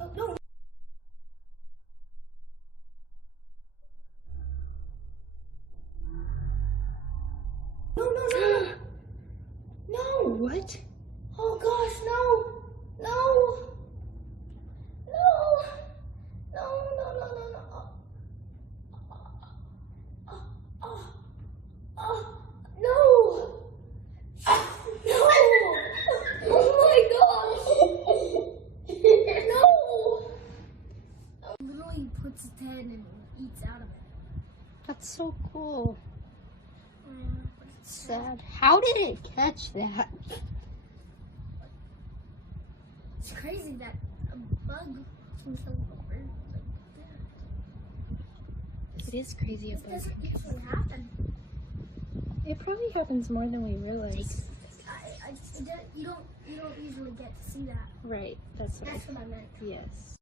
Oh, no. No, no, no, no. No. What? Oh gosh, no. No. No. No, no, no, no, no. Oh, oh, no. No. Oh my gosh. No. Literally puts its head and eats out of it. That's so cool. But it's Sad. How did it catch that? It's crazy that a bug can kill a bird like that. It is crazy This about doesn't it. usually happen. It probably happens more than we realize. You don't usually get to see that. Right. That's what That's what I meant. Yes.